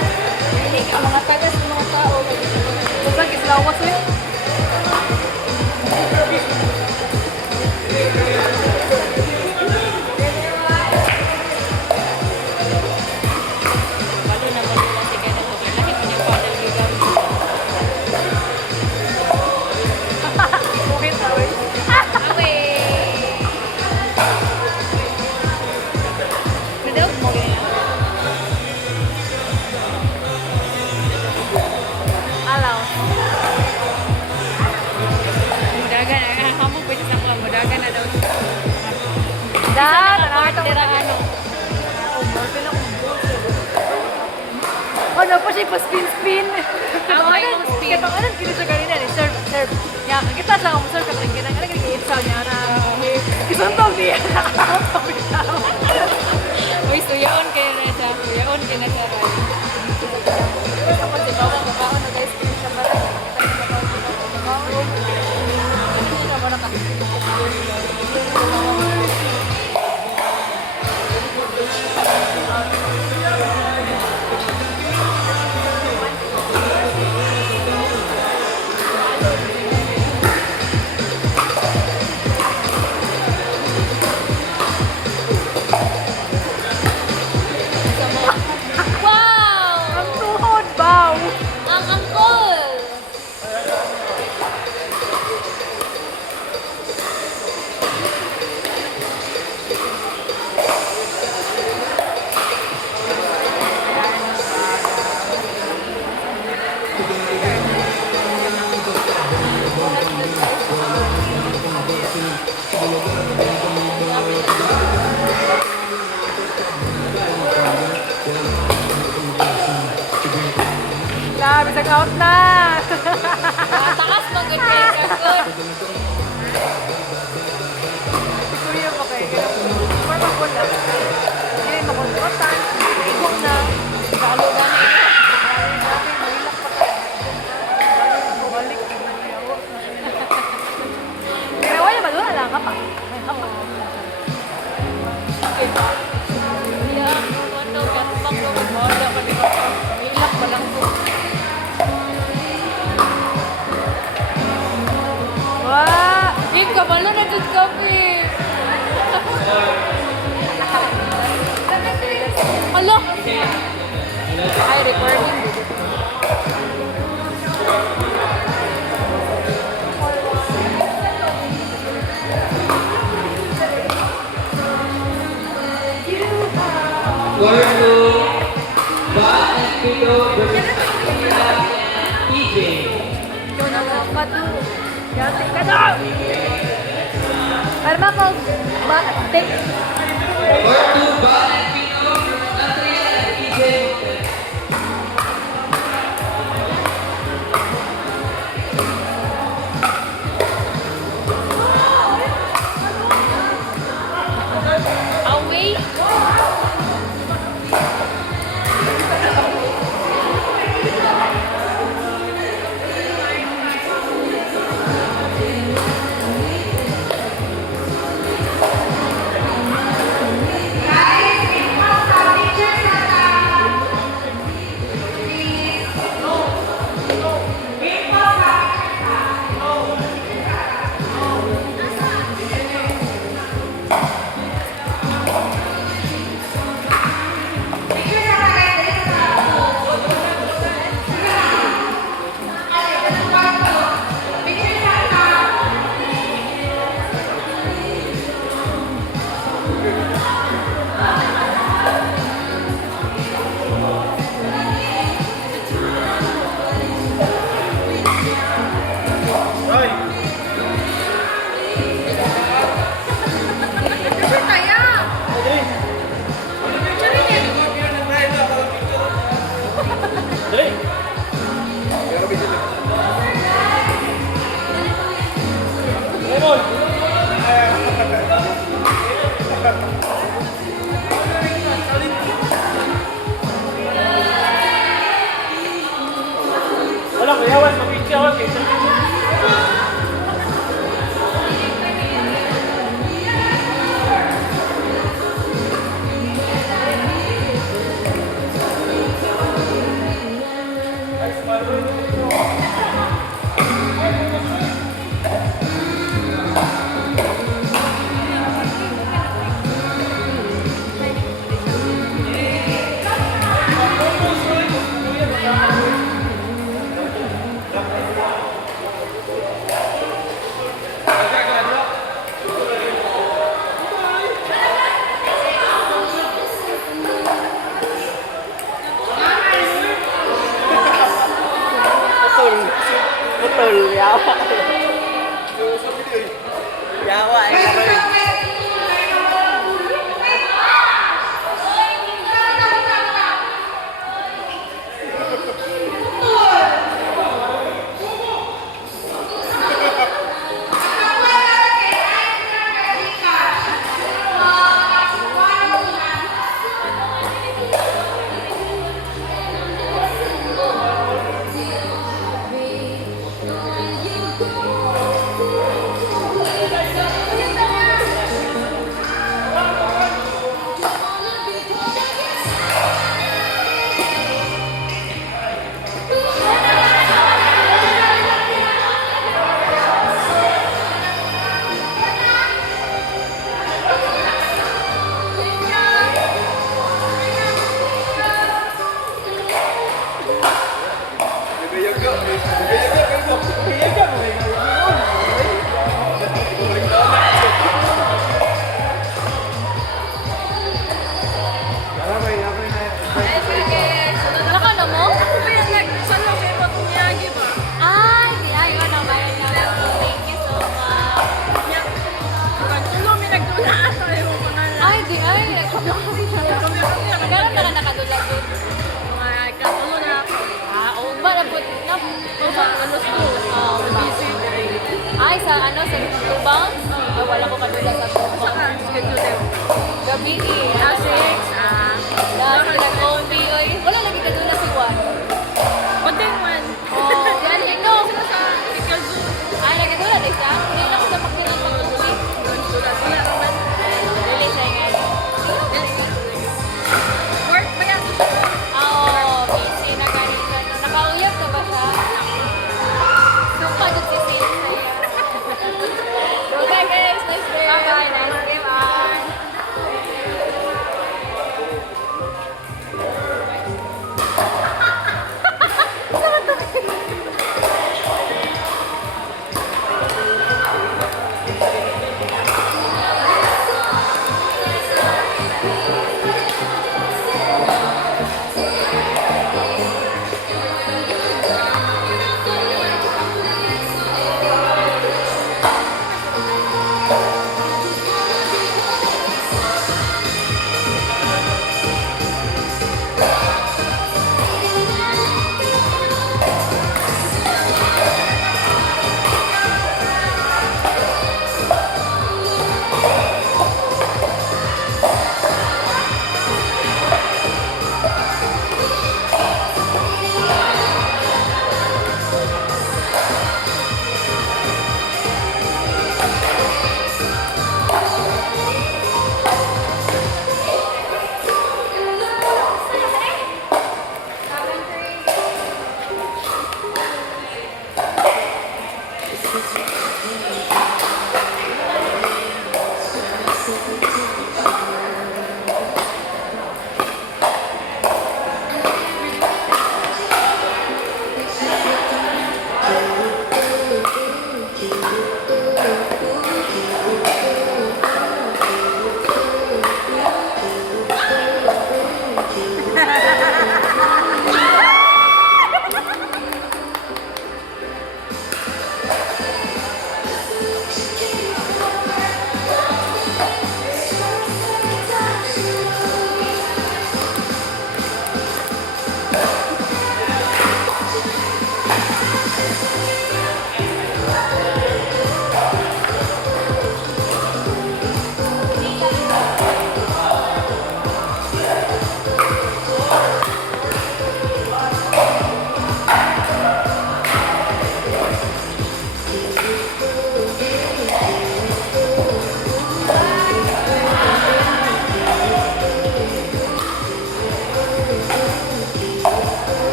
kayo. Hindi ka mga tagas ng mga tao. Saan kislawas eh? Balo na balo si kaya na to. Lahi pa niya padal gigamit. Bukit na eh. Awe. Nadog mo ganyan. Alaw. Mudagan na hamog pa sa klam. Mudagan na daw. Dan, nakakita ko Tira na. ano. Ano pa siya pa-spin-spin. Away mong spin. Katanganan kini siya kanina ni serve, serve. Ya, kita lang mo serve katang kinang ana kini itsaw niya na. Isuntog niya. Uy, suyaon kayo na siya. Suyaon kayo na siya. Kapag si bawang babaon na guys, kini siya para. Hindi na ba nakasipin? Wow! Ang tuhod, baw! Ang angkol! Grabe, sa out na! Taas mo good kayo, good. Kuya mo kayo, ganun. Or magpunta. Hindi makuntrotan. Ibog na. Lalo na na Grabe, mahilak pa kayo. Balik. Pero wala ba doon? Alam ka pa. Ay, ka pa. Iya, ano, gatpak ko. Wala pa din ako. Hilak pa lang ko. Wah! Kabalo na dito kape. Alo! Ay, recording. Dito. Guardo, Bat and Pito versus Tia and PJ. Ikaw na lang pa to. Yate ka na! Para ko, take. Guardo, Bat and Pito versus Andrea and PJ. Away! Guardo, Yawa ay karoon. Wala ka na mo? Ay, di ay, yun ang bayan na. Thank you so much. Ay, di ay, nagkaroon na nakadulag yun. Oo ba, nabot na. Ay, sa ano, sa tubang? Wala ko kadulag sa tubang. Gabi eh. Dahil nag-OMB, oy. Wala lagi kadulag si Juan. Oh, yan ito. Ay, nagkadulag isa. Hindi lang sa pagkilang pag-uwi. Dili siya nga. Oo, busy na ganito. Nakauyap na ba siya? Sumpagod si Saint sa'yo. Okay guys, nice day. Bye-bye. Nice day, bye.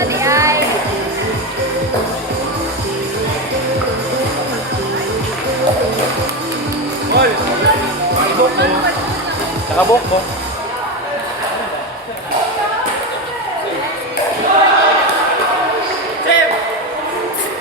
Sali ay. Nakabok mo.